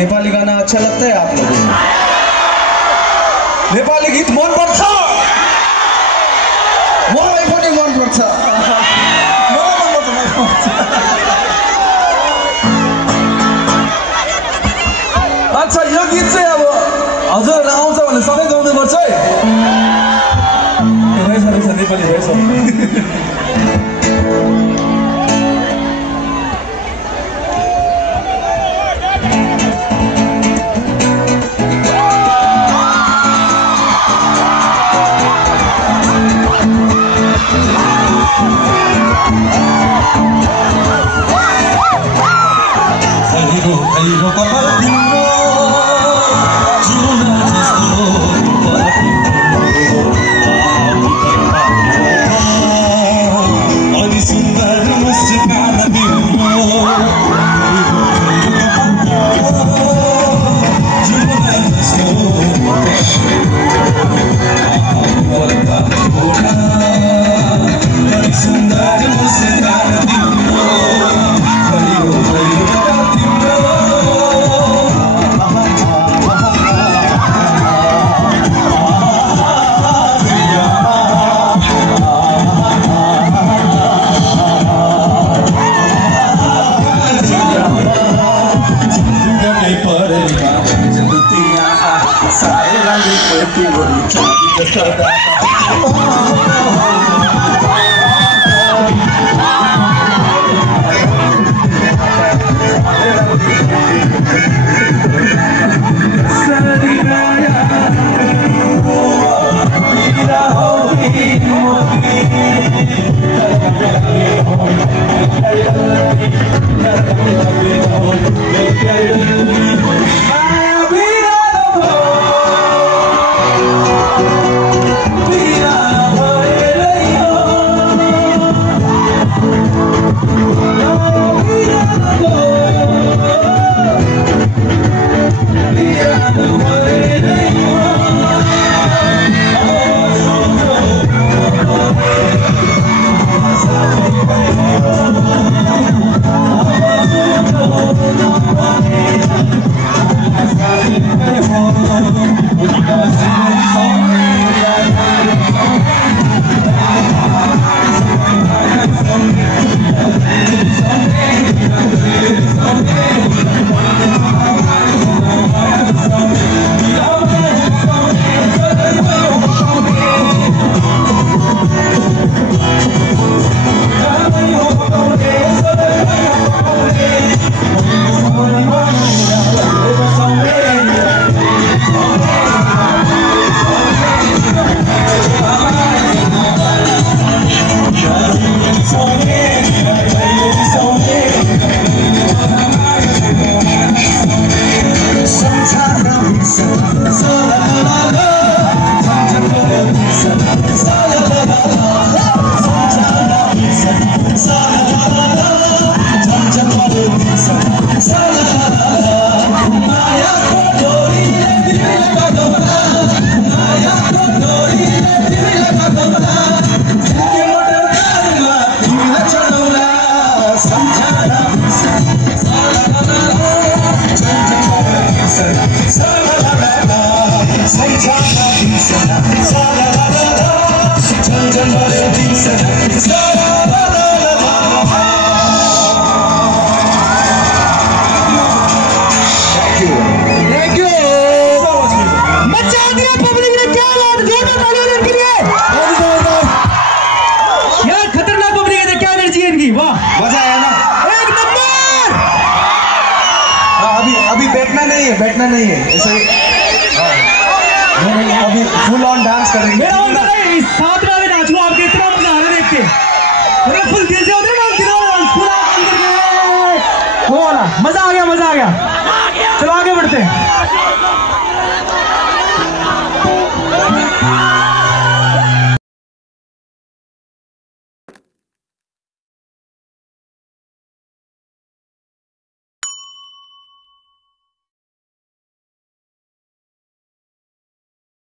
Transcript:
नेपाली गाना अच्छा लगता है आप लोगों को? नेपाली गीत मन पर्छ? मलाई पनि मन पर्छ। अच्छा यो गीत चाहिँ अब हजुरहरु आउँछ भने सबै गाउनु पर्छ है। रहेछ नेपाली रहेछ। बैठना नहीं है ऐसे अभी फुल ऑन डांस करेंगे। मेरा साथ में नाचू आपके इतना मजा आ रहा है देख के मेरा फुल दिल से उधर मजा आ गया चलो आगे बढ़ते हैं।